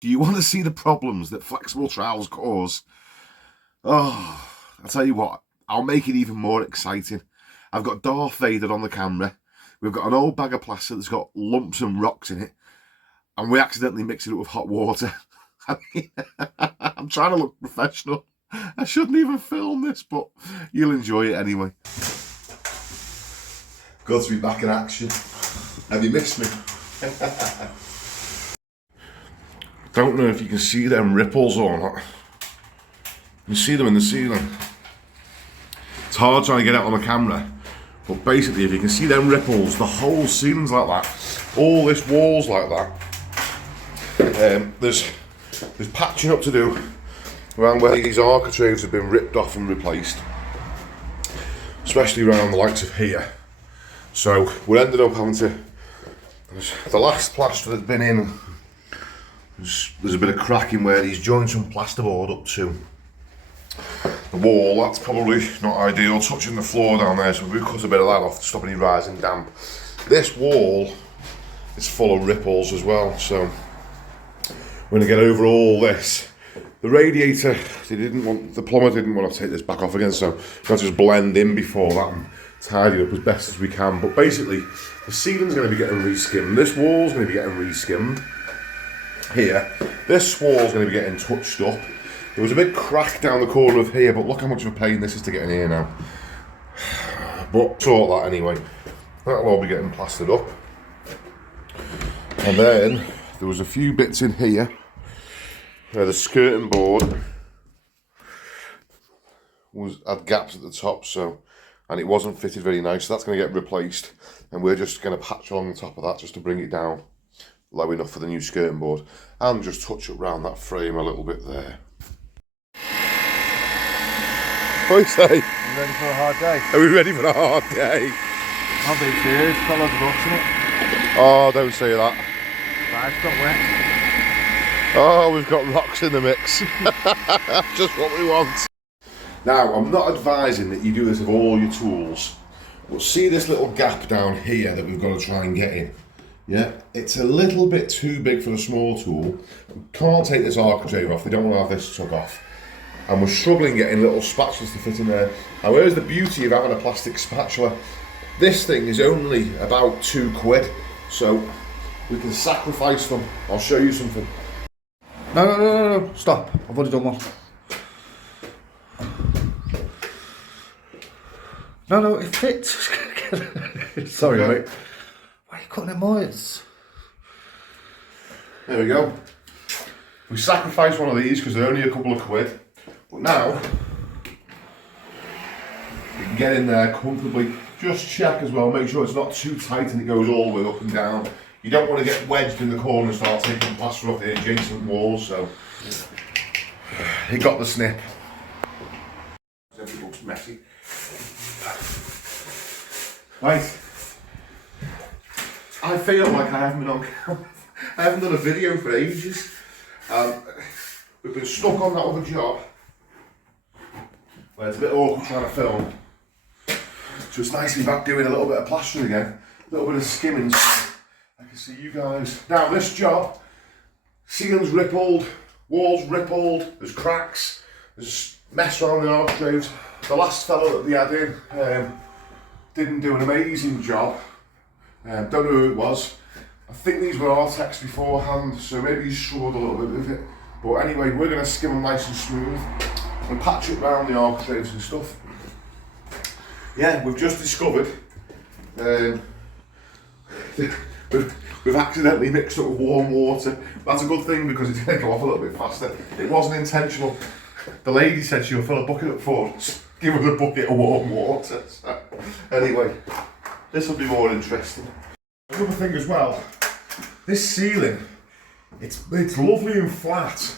Do you want to see the problems that flexible trowels cause? Oh, I'll tell you what, I'll make it even more exciting. I've got Darth Vader on the camera. We've got an old bag of plaster that's got lumps and rocks in it, and we accidentally mix it up with hot water. I'm trying to look professional. I shouldn't even film this, but you'll enjoy it anyway. Good to be back in action. Have you missed me? Don't know if you can see them ripples or not. You can see them in the ceiling. It's hard trying to get it on the camera, but basically if you can see them ripples, the whole ceiling's like that. All this wall's like that. There's patching up to do around where these architraves have been ripped off and replaced, especially around the likes of here. So we ended up having to, the last plaster that's been in, there's a bit of cracking where these joints from plasterboard up to the wall. That's probably not ideal, touching the floor down there, so we cut a bit of that off to stop any rising damp. This wall is full of ripples as well, so we're going to get over all this. The radiator, the plumber didn't want to take this back off again, so we've got to just blend in before that and tidy it up as best as we can. But basically, the ceiling's going to be getting re-skimmed, this wall's going to be getting re-skimmed here, this wall's going to be getting touched up. There was a big crack down the corner of here, but look how much of a pain this is to get in here now. But sort that anyway. That'll all be getting plastered up. And then there was a few bits in here where the skirting board had gaps at the top, and it wasn't fitted very nice, so that's going to get replaced, and we're just going to patch along the top of that just to bring it down low enough for the new skirting board, and just touch up around that frame a little bit there. What do you say? You ready for a hard day? Are we ready for a hard day? I'll be serious, got loads of rocks in it. Oh, don't say that. Right, it's got wet. Oh, we've got rocks in the mix. Just what we want. Now, I'm not advising that you do this with all your tools, but see this little gap down here that we've got to try and get in? Yeah, it's a little bit too big for a small tool. We can't take this architrave off, we don't want to have this took off. And we're struggling getting little spatulas to fit in there. Now, where's the beauty of having a plastic spatula? This thing is only about £2, so we can sacrifice them. I'll show you something. No, stop. I've already done one. No, it fits. Sorry, Okay. mate. Why are you cutting it more? It's... There we go. We sacrificed one of these because they're only a couple of quid. But now, you can get in there comfortably. Just check as well, make sure it's not too tight and it goes all the way up and down. You don't want to get wedged in the corner and start taking plaster off the adjacent walls, so it got the snip. Everything looks messy. Right. I feel like I haven't been on camera. I haven't done a video for ages. We've been stuck on that other job where it's a bit awkward trying to film. So it's nice to be back doing a little bit of plastering again, a little bit of skimming so I can see you guys. Now this job, ceiling's rippled, walls rippled, there's cracks, there's mess around the architraves. The last fellow that we had in didn't do an amazing job. Don't know who it was. I think these were Artex beforehand, so maybe he struggled a little bit with it. But anyway, we're going to skim them nice and smooth and patch it around the architraves and stuff. Yeah, we've just discovered we've accidentally mixed up with warm water. That's a good thing because it's going to go off a little bit faster. It wasn't intentional. The lady said she'll fill a bucket up for us. Give us a bucket of warm water. So, anyway, this will be more interesting. Another thing as well, this ceiling, it's lovely and flat.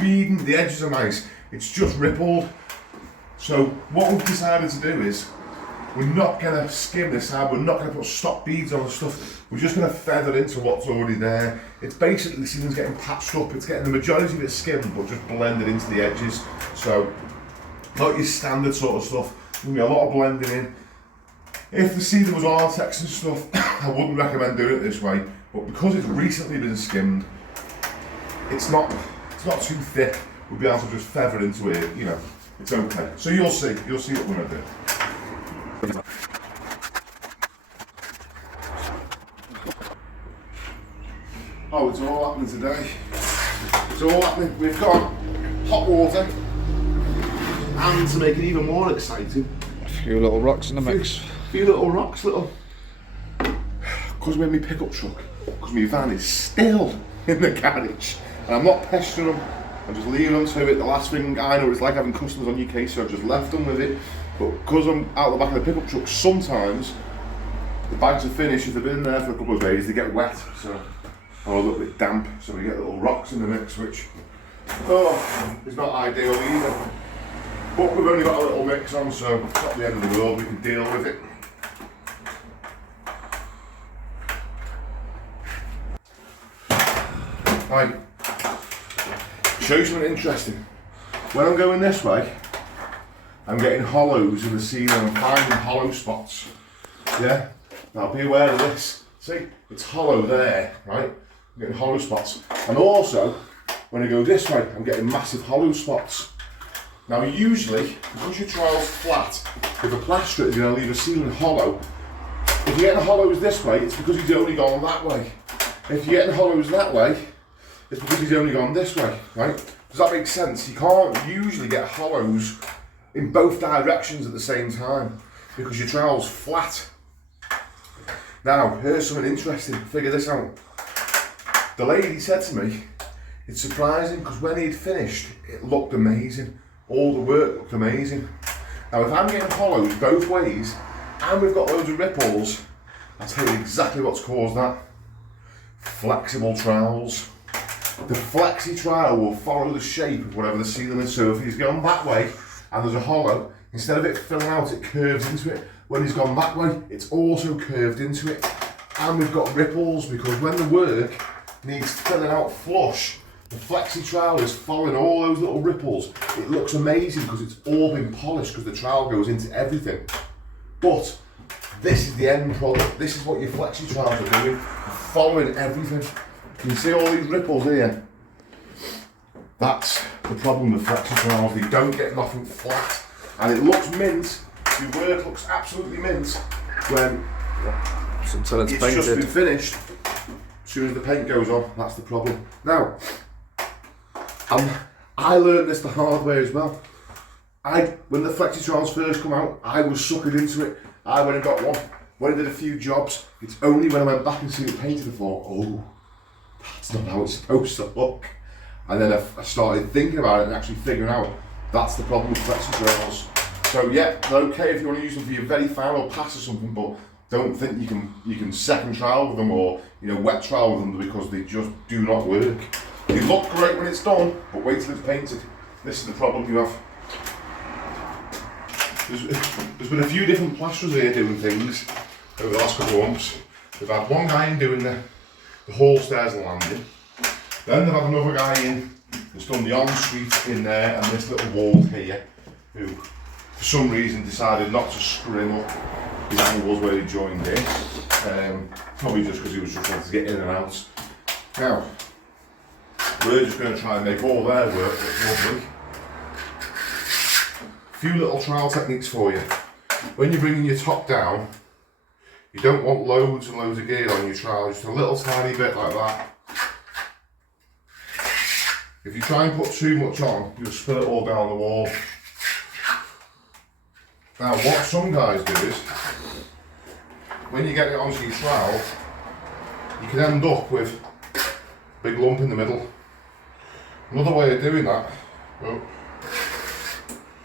Beading, the edges are nice. It's just rippled. So what we've decided to do is, we're not going to skim this side, we're not going to put stop beads on the stuff, we're just going to feather into what's already there. It's basically, the ceiling's getting patched up, it's getting the majority of it skimmed, but just blended into the edges. So, not your standard sort of stuff, there'll be a lot of blending in. If the ceiling was Artex and stuff, I wouldn't recommend doing it this way, but because it's recently been skimmed, it's not too thick. We'll be able to just feather into it, you know, it's okay. So you'll see what we're gonna do. Oh, it's all happening today. It's all happening. We've got hot water, and to make it even more exciting, A few little rocks in the mix. a few little rocks, because when we pick up truck, because my van is still in the garage, and I'm not pestering them, I'm just leaving them to it. The last thing I know, it's like having customers on your case, so I've just left them with it. But because I'm out the back of the pickup truck, sometimes the bags are finished, if they've been in there for a couple of days, they get wet, so or a little bit damp, so we get little rocks in the mix, which is not ideal either. But we've only got a little mix on, so it's not the end of the world, we can deal with it. Right, show you something interesting. When I'm going this way, I'm getting hollows in the ceiling, I'm finding hollow spots. Yeah, now be aware of this. See, it's hollow there, right? I'm getting hollow spots. And also, when I go this way, I'm getting massive hollow spots. Now usually, because your trial's flat, if a plaster is going to leave a ceiling hollow, if you're getting hollows this way, it's because he's only gone that way. If you're getting hollows that way, it's because he's only gone this way, right? Does that make sense? You can't usually get hollows in both directions at the same time because your trowel's flat. Now, here's something interesting, figure this out. The lady said to me, it's surprising because when he'd finished, it looked amazing. All the work looked amazing. Now, if I'm getting hollows both ways and we've got loads of ripples, I'll tell you exactly what's caused that. Flexible trowels. The Flexi trowel will follow the shape of whatever the ceiling is. So if he's gone that way and there's a hollow, instead of it filling out, it curves into it. When he's gone that way, it's also curved into it. And we've got ripples because when the work needs filling out flush, the Flexi trowel is following all those little ripples. It looks amazing because it's all been polished because the trowel goes into everything. But this is the end product. This is what your Flexi trowels are doing, following everything. You see all these ripples here? That's the problem with Flexi trowels. They don't get nothing flat. And it looks mint, your work looks absolutely mint when Until it's it's painted. just been finished. As soon as the paint goes on, that's the problem. Now, I learned this the hard way as well. When the Flexi trowels first come out, I was suckered into it. I went and got one. Went and did a few jobs. It's only when I went back and seen it painted I thought, oh, that's not how it's supposed to look. And then I started thinking about it and actually figuring out that's the problem with Flexi trowels. So yeah, they're okay if you want to use them for your very final pass or something, but don't think you can second trowel with them or wet trowel with them because they just do not work. They look great when it's done, but wait till it's painted. This is the problem you have. There's been a few different plasterers here doing things over the last couple of months. They've had one guy in doing the hall stairs and landing. Then they've had another guy in that's done the ensuite in there and this little wall here, who for some reason decided not to scrim up his angles where he joined in. Probably just because he was just trying to get in and out. Now, we're just going to try and make all their work look lovely. A few little trowel techniques for you. When you're bringing your top down, you don't want loads and loads of gear on your trowel, just a little tiny bit like that. If you try and put too much on, you'll spill it all down the wall. Now what some guys do is, when you get it onto your trowel, you can end up with a big lump in the middle. Another way of doing that, oh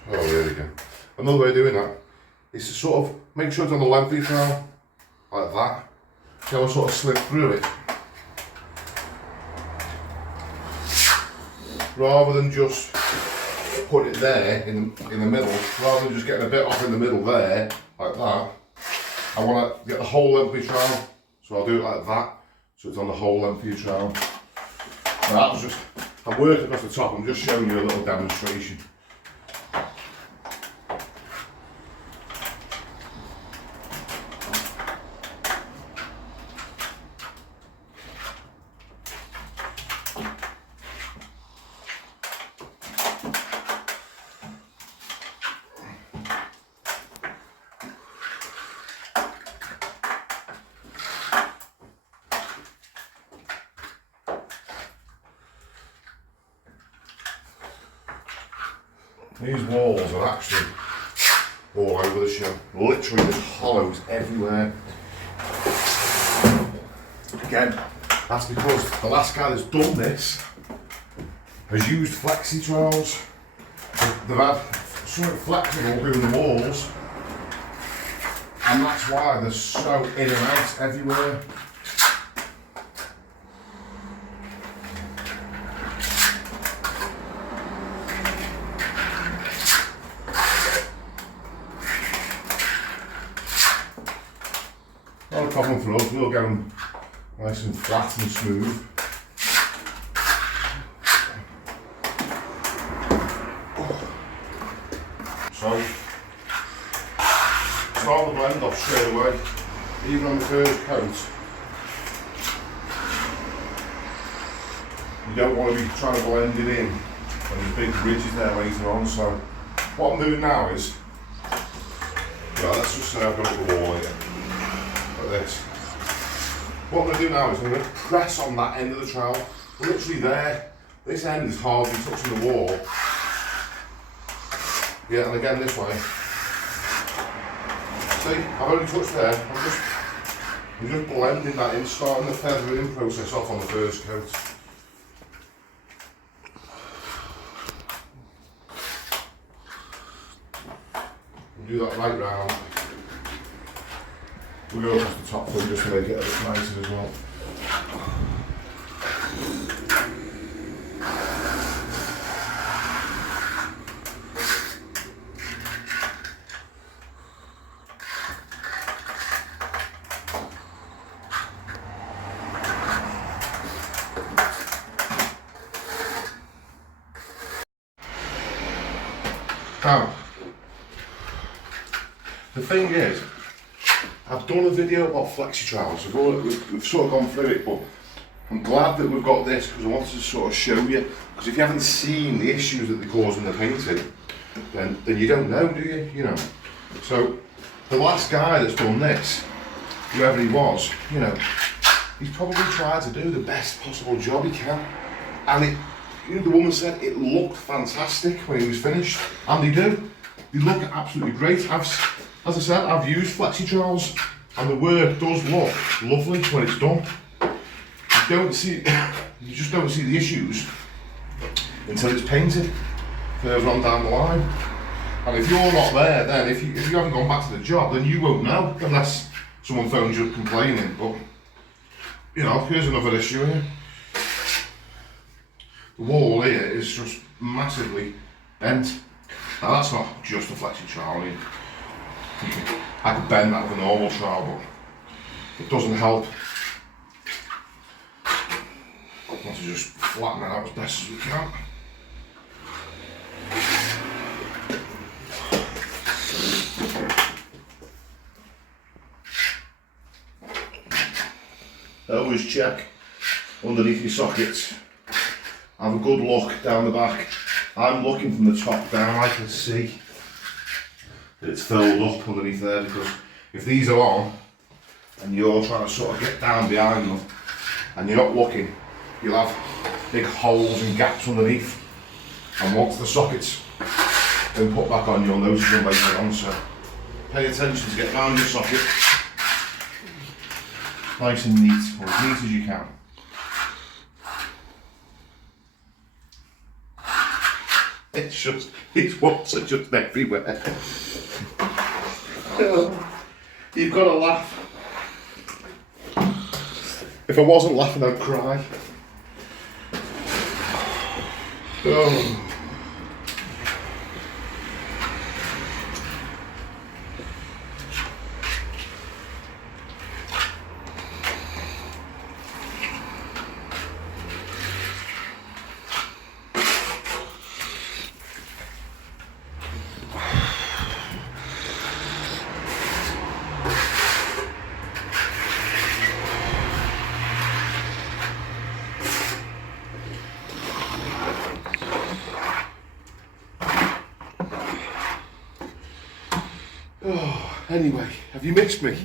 there we go. Another way of doing that is to sort of make sure it's on the length of your trowel, like that. See how I sort of slip through it. Rather than just put it there in the middle, rather than just getting a bit off in the middle there, like that, I want to get the whole length of your trowel. So I'll do it like that, so it's on the whole length of your trowel. Now that was just, I'm working across the top, I'm just showing you a little demonstration. These walls are actually all over the show. Literally there's hollows everywhere. Again, that's because the last guy that's done this has used Flexi trowels. They've had something flexible doing the walls, and that's why they're so in and out everywhere. Not a problem for us, we'll get them nice and flat and smooth. So, start the blend off straight away, even on the first coat. You don't want to be trying to blend it in when there's big ridges there later on. So, what I'm doing now is, well, let's just say I've got up the wall here, like this. What I'm going to do now is I'm going to press on that end of the trowel, literally there. This end is hardly touching the wall. Yeah, and again this way. See, I've only touched there. I'm just blending that in, starting the feathering in process off on the first coat. We'll do that right round. We'll go across the top one just to make it a bit nicer as well. Now, the thing is, I've done a video about Flexi trowels. We've sort of gone through it, but I'm glad that we've got this because I wanted to sort of show you. Because if you haven't seen the issues that they cause when they're painted, then you don't know, do you? You know. So the last guy that's done this, whoever he was, you know, he's probably tried to do the best possible job he can, and it. You know, the woman said it looked fantastic when he was finished, and they do. They look absolutely great. As I said, I've used Flexi trowels, and the work does look lovely when it's done. You just don't see the issues until it's painted further on down the line. And if you're not there, then if you haven't gone back to the job, then you won't know unless someone phones you up complaining. But you know, here's another issue here. The wall here is just massively bent. Now that's not just a Flexi trowel. I could bend that with a normal trowel, but it doesn't help. I want to just flatten it out as best as we can. Always check underneath your sockets. Have a good look down the back. I'm looking from the top down. I can see that it's filled up underneath there, because if these are on and you're trying to sort of get down behind them and you're not looking, you'll have big holes and gaps underneath, and once the sockets been put back on, you'll notice them later on. So pay attention to get around your socket nice and neat, or as neat as you can. These walls are just everywhere. You've got to laugh. If I wasn't laughing, I'd cry. Oh. Oh, anyway, have you missed me?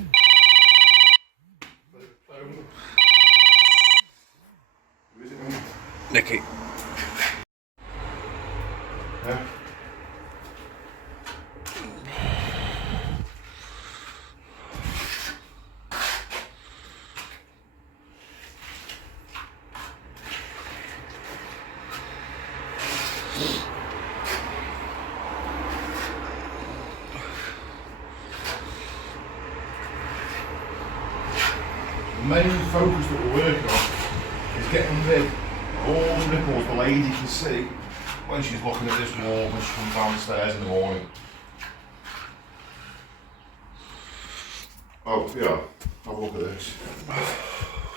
Nicky. Yeah. The main focus that we're working on is getting rid of all the ripples the lady can see when she's looking at this wall when she comes downstairs in the morning. Oh yeah, have a look at this.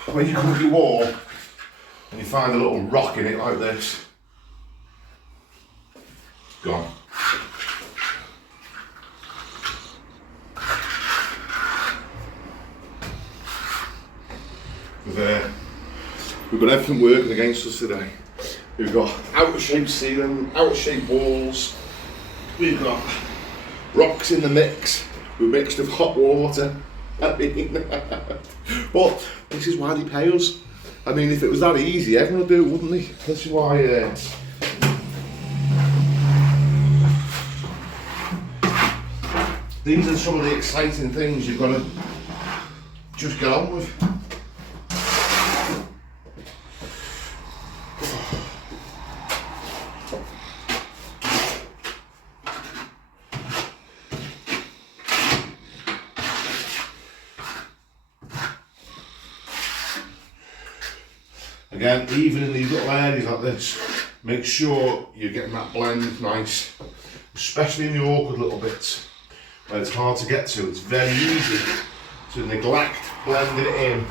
When you come to your wall and you find a little rock in it like this, gone. We've got everything working against us today. We've got out of shape ceiling, out of shape walls. We've got rocks in the mix. We're mixed with hot water. I mean, but this is why they pay us. I mean, if it was that easy, everyone would do it, wouldn't they? This is why. These are some of the exciting things you've got to just get on with. Again, even in these little areas like this, make sure you're getting that blend nice, especially in the awkward little bits where it's hard to get to. It's very easy to neglect blending it in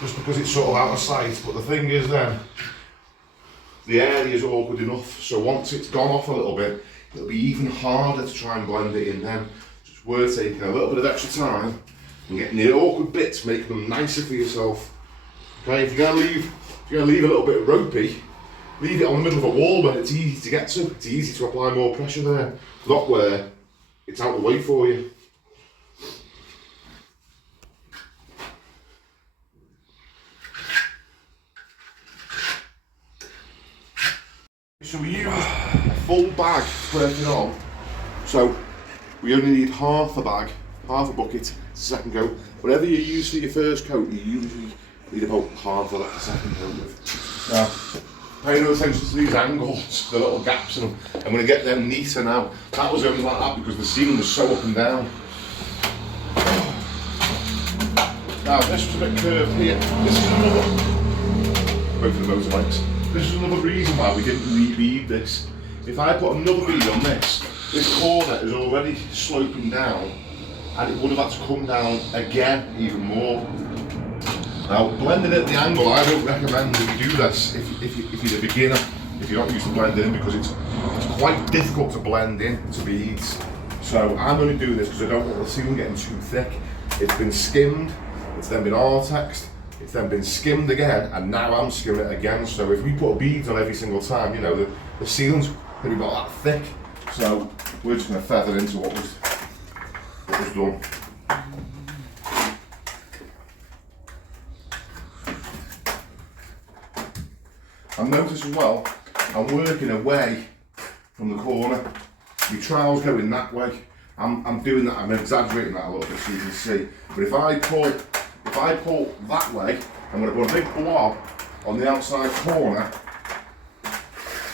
just because it's sort of out of sight. But the thing is then, the area is awkward enough, so once it's gone off a little bit, it'll be even harder to try and blend it in then. So it's worth taking a little bit of extra time and getting the awkward bits, making them nicer for yourself. Okay, if you're going to leave a little bit ropey, leave it on the middle of a wall where it's easy to get to. It's easy to apply more pressure there, not where it's out of the way for you. So we use a full bag to work it on. So we only need half a bag, half a bucket, second coat. Whatever you use for your first coat, you usually need about half of that for second coat with. Now, pay no attention to these angles, the little gaps in them. I'm going to get them neater now. That was only like that because the ceiling was so up and down. Now, this was a bit curved here. This is another, both of the motorbikes. This is another reason why we didn't re-bead this. If I put another bead on this corner is already sloping down and it would have had to come down again even more. Now, blending at the angle, I don't recommend that you do this if you're a beginner, if you're not used to blending in, because it's quite difficult to blend in to beads. So I'm only doing this because I don't want the ceiling getting too thick. It's been skimmed, it's then been artexed, it's then been skimmed again, and now I'm skimming it again. So if we put beads on every single time, you know, the ceiling's going to be about that thick. So we're just going to feather into what was done. And notice as well, I'm working away from the corner. My trowels going that way. I'm doing that, I'm exaggerating that a little bit so you can see. But if I pull that way, I'm going to put a big blob on the outside corner.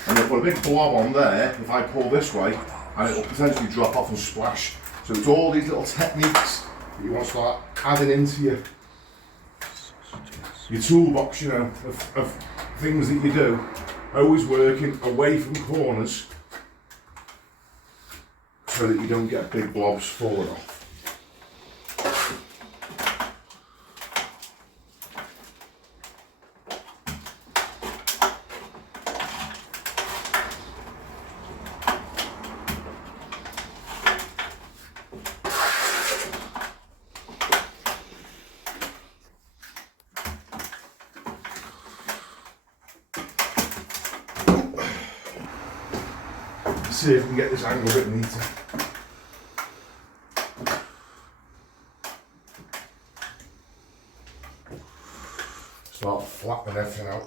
I'm going to put a big blob on there if I pull this way, and it will potentially drop off and splash. So it's all these little techniques that you want to start adding into your toolbox, you know, of things that you do, always working away from corners so that you don't get big blobs falling off. See if we can get this angle a bit neater. Start flattening everything out.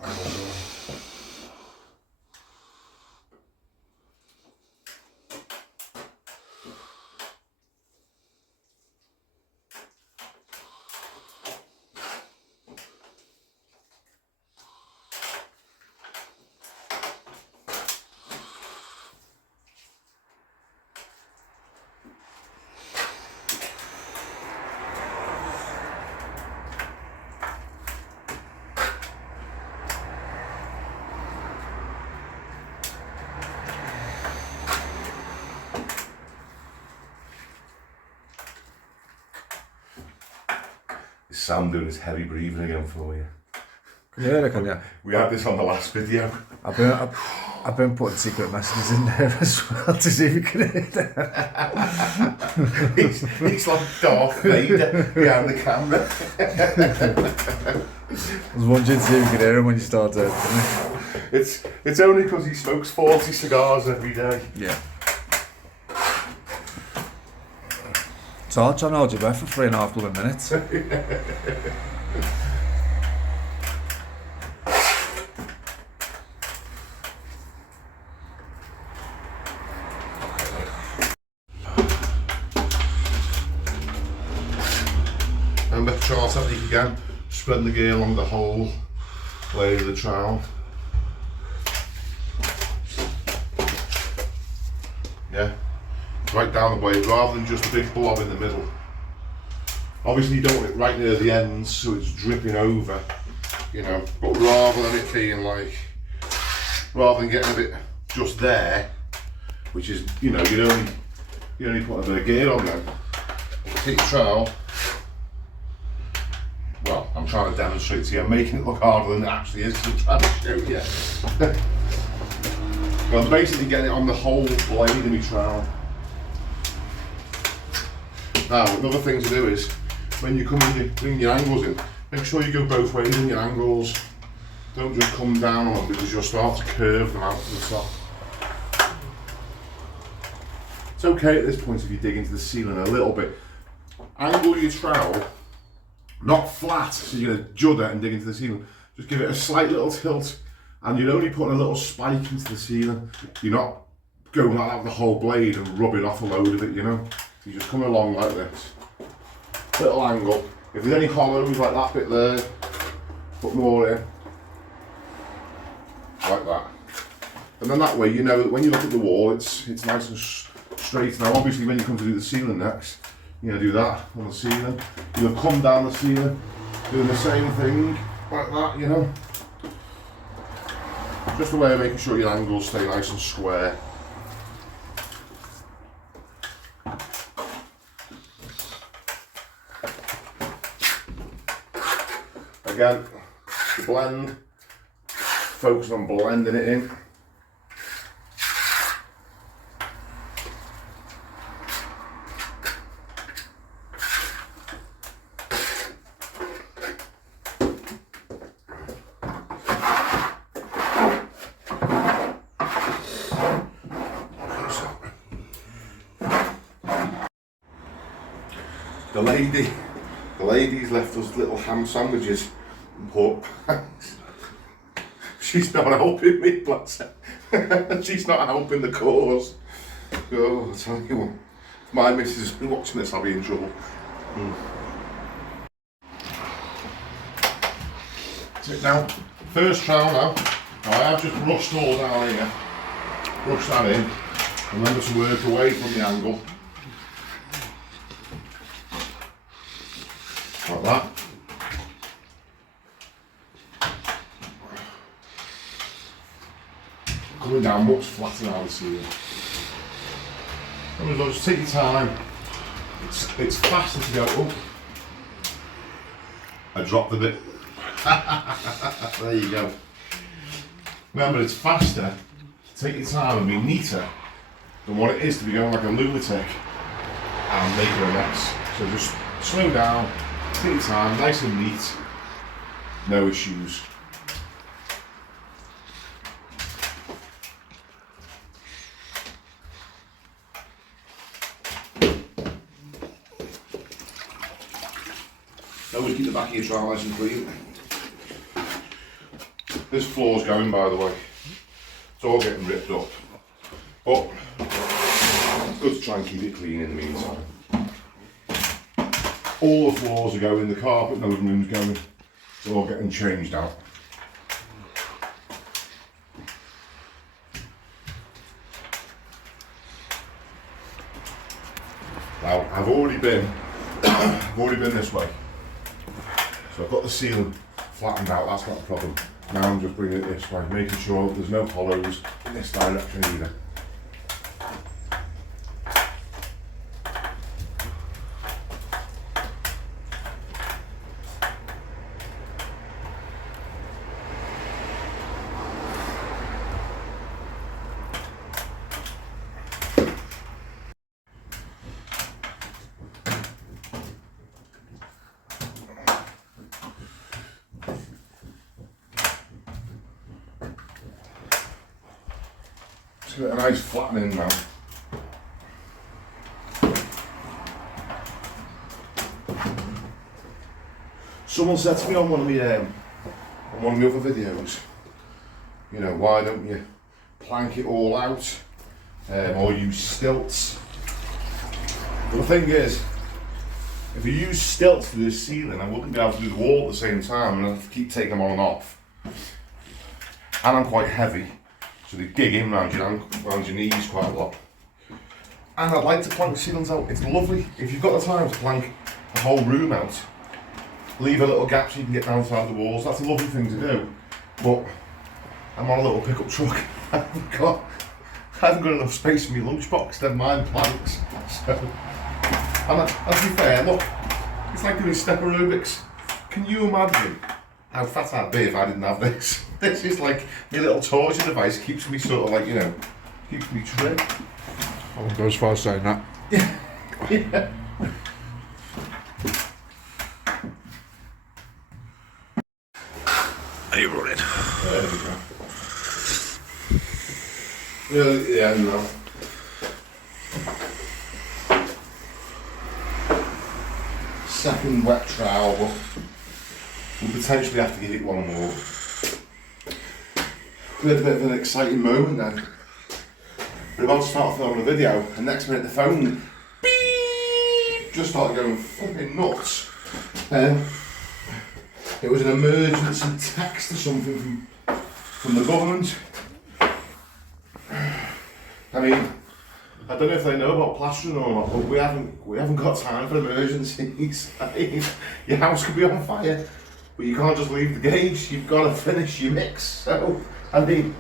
Sam doing his heavy breathing again for you. Can you hear it, can you? We had this on the last video. I've been putting secret messages in there as well to see if you can hear them. It's like Darth Vader behind the camera. I was wondering to see if you could hear him when you started. It's only because he smokes 40 cigars every day. Yeah. It's hard trying to hold your breath for 3.5 minutes. Remember, trowel technique again. Spreading the gear along the whole blade of the trowel. Yeah, right down the blade rather than just a big blob in the middle. Obviously you don't want it right near the ends so it's dripping over, you know, but rather than it being like, rather than getting a bit just there, which is, you know, you only put a bit of gear on then. Take your trowel. Well, I'm trying to demonstrate to you, I'm making it look harder than it actually is because I'm trying to show you. Well, I'm basically getting it on the whole blade of my trowel. Now, another thing to do is, when you come in, bring your angles in, make sure you go both ways in your angles. Don't just come down on them because you'll start to curve them out to the top. It's okay at this point if you dig into the ceiling a little bit. Angle your trowel, not flat, so you're going to judder and dig into the ceiling. Just give it a slight little tilt, and you're only putting a little spike into the ceiling. You're not going like that with the whole blade and rubbing off a load of it, you know. You're just coming along like this. Little angle. If there's any hollows like that bit there, put more in. Like that. And then that way you know that when you look at the wall, it's nice and straight. Now obviously when you come to do the ceiling next, you're going to do that on the ceiling. You'll come down the ceiling, doing the same thing, like that, you know. Just a way of making sure your angles stay nice and square. Again, the blend, focus on blending it in. The lady's left us little ham sandwiches and pork pies. She's not helping me, bless her. She's not helping the cause. Oh, I'll tell you what, if my missus has been watching this, I'll be in trouble. That's it now. First trowel now. Now I have just brushed all down here. Brush that in. Remember to work away from the angle. Like that. Coming down much flatter now the ceiling. Just take your time. It's faster to go up. I dropped a bit. There you go. Remember, it's faster to take your time and be neater than what it is to be going like a lunatic and making a mess. So just slow down. Take your time, nice and neat, no issues. Always keep the back of your trowel nice and clean. This floor's going, by the way. It's all getting ripped up. But it's good to try and keep it clean in the meantime. All the floors are going, the carpet in the living room's going. It's all getting changed out. Now, I've already been this way. So I've got the ceiling flattened out, that's not a problem. Now I'm just bringing it this way, making sure there's no hollows in this direction either. give it a nice flattening now. Someone said to me on one of the other videos, you know, why don't you plank it all out or use stilts? But the thing is, if you use stilts for this ceiling, I wouldn't be able to do the wall at the same time, and I'd have to keep taking them on and off. And I'm quite heavy, so they dig in around your knees quite a lot. And I'd like to plank ceilings out. It's lovely. If you've got the time to plank a whole room out, leave a little gap so you can get down inside the walls. That's a lovely thing to do. But I'm on a little pickup truck. I haven't got enough space in my lunchbox, never mind planks. So, and to be fair, look, it's like doing step aerobics. Can you imagine how fat I'd be if I didn't have this? This is like my little torture device, keeps me sort of like, you know, keeps me trim. I won't go as far as saying that. Yeah. Are you running? There we go. Yeah, no. Second wet trowel, but we'll potentially have to give it one more. We had a bit of an exciting moment then. We're about to start filming a video, and next minute the phone beep, just started going flipping nuts. It was an emergency text or something from the government. I mean, I don't know if they know about plastering or not, but we haven't got time for emergencies. I mean, your house could be on fire, but you can't just leave the gauge. You've got to finish your mix. So, I mean,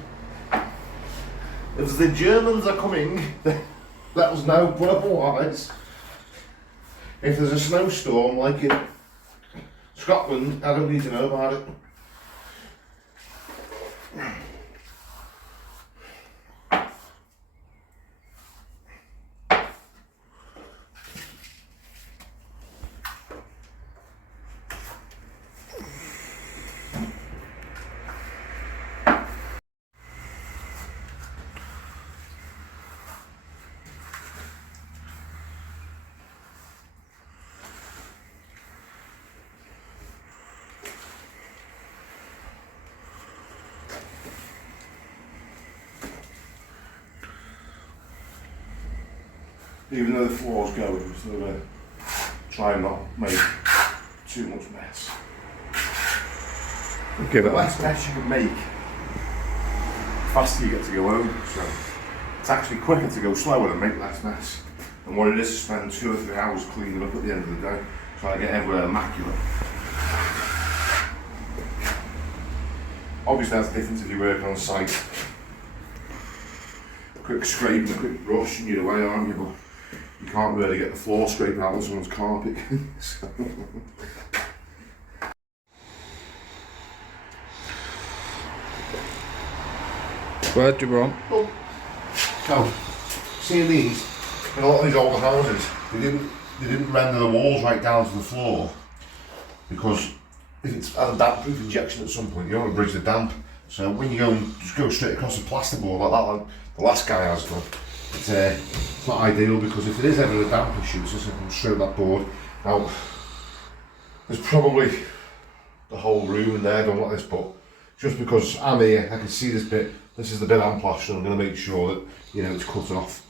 if the Germans are coming, then let us know. But otherwise, if there's a snowstorm like in Scotland, I don't need to know about it. Even though the floor's going, we're still going to try and not make too much mess. Okay, the less mess you can make, the faster you get to go home. So it's actually quicker to go slower and make less mess than what it is to spend 2 or 3 hours cleaning up at the end of the day, trying to get everywhere immaculate. Obviously that's different if you work on site. A quick scrape and a quick brush and you're away, aren't you? But you can't really get the floor scraping out on someone's carpet. So. Where do you want? Oh. Now, seeing these, in a lot of these older houses, they didn't render the walls right down to the floor because if it's had a damp-proof injection at some point, you don't want to bridge the damp. So when you just go straight across the plasterboard like that, like the last guy has done, it's not ideal because if there is ever a damp issue, it's just going straight that board. Now, there's probably the whole room in there done like this, but just because I'm here, I can see this bit. This is the bit I'm plastering. I'm going to make sure that, you know, it's cut off.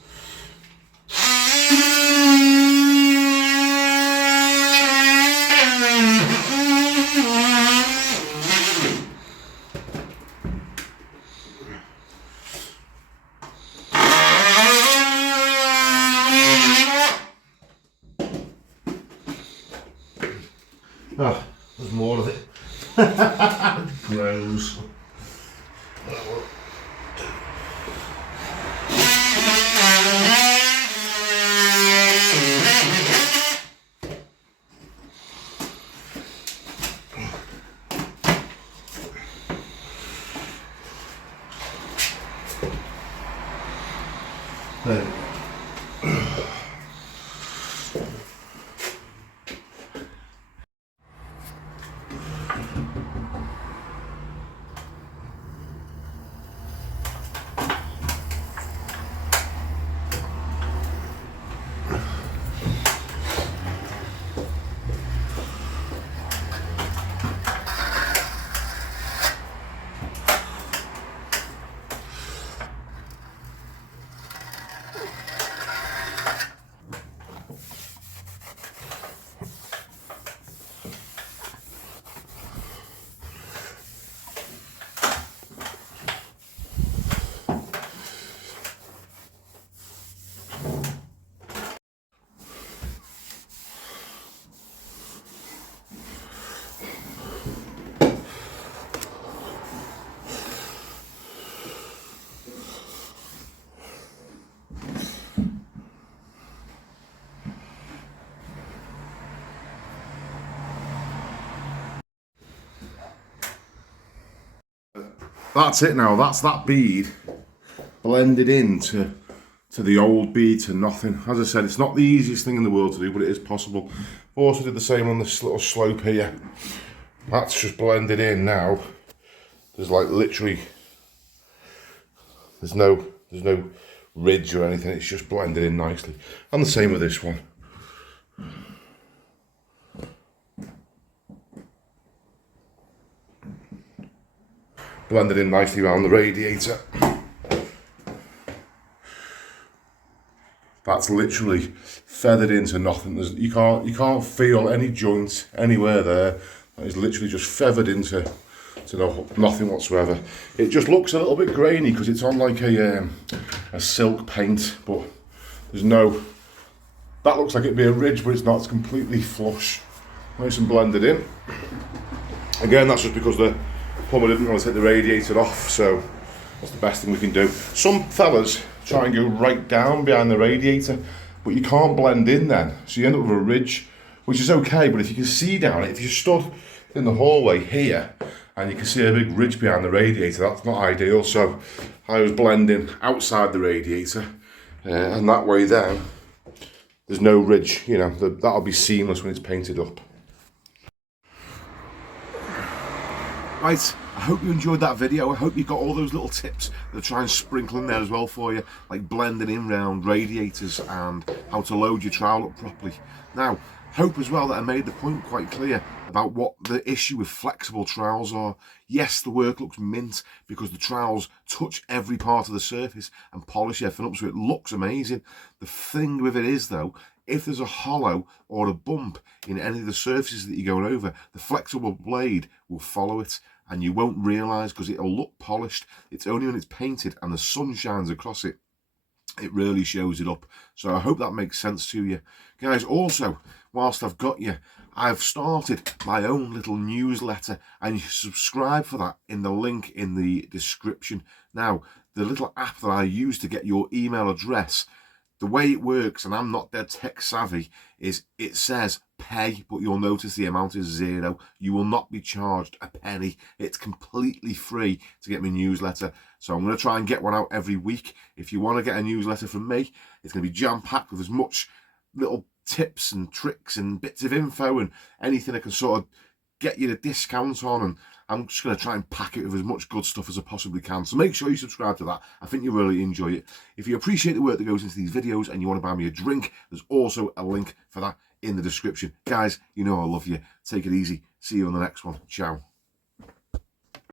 Oh, there's more of it. Gross. There. that's it now. That's that bead blended into the old bead to nothing. As I said, it's not the easiest thing in the world to do, but it is possible. Also did the same on this little slope here. That's just blended in now. There's like literally, there's no ridge or anything. It's just blended in nicely. And the same with this one. Blended in nicely around the radiator. That's literally feathered into nothing. You can't feel any joint anywhere there. That is literally just feathered into nothing whatsoever. It just looks a little bit grainy because it's on like a silk paint, but there's no. That looks like it'd be a ridge, but it's not. It's completely flush, nice and blended in. Again, that's just because the plumber didn't want to take the radiator off, so that's the best thing we can do. Some fellas try and go right down behind the radiator, but you can't blend in then, so you end up with a ridge, which is okay, but if you can see down it, if you stood in the hallway here and you can see a big ridge behind the radiator, that's not ideal. So I was blending outside the radiator, and that way then there's no ridge, you know, that'll be seamless when it's painted up. Right, I hope you enjoyed that video. I hope you got all those little tips that I try and sprinkle in there as well for you, like blending in round radiators and how to load your trowel up properly. Now, hope as well that I made the point quite clear about what the issue with flexible trowels are. Yes, the work looks mint because the trowels touch every part of the surface and polish everything up, so it looks amazing. The thing with it is though, if there's a hollow or a bump in any of the surfaces that you're going over, the flexible blade will follow it and you won't realise because it'll look polished. It's only when it's painted and the sun shines across it, it really shows it up. So I hope that makes sense to you. Guys, also, whilst I've got you, I've started my own little newsletter and you can subscribe for that in the link in the description. Now, the little app that I use to get your email address, the way it works, and I'm not dead tech savvy, is it says pay, but you'll notice the amount is 0. You will not be charged a penny. It's completely free to get my newsletter. So I'm going to try and get one out every week. If you want to get a newsletter from me, it's going to be jam-packed with as much little tips and tricks and bits of info and anything I can sort of get you the discount on, and I'm just going to try and pack it with as much good stuff as I possibly can. So make sure you subscribe to that. I think you'll really enjoy it. If you appreciate the work that goes into these videos and you want to buy me a drink, there's also a link for that in the description. Guys, you know I love you. Take it easy. See you on the next one. Ciao.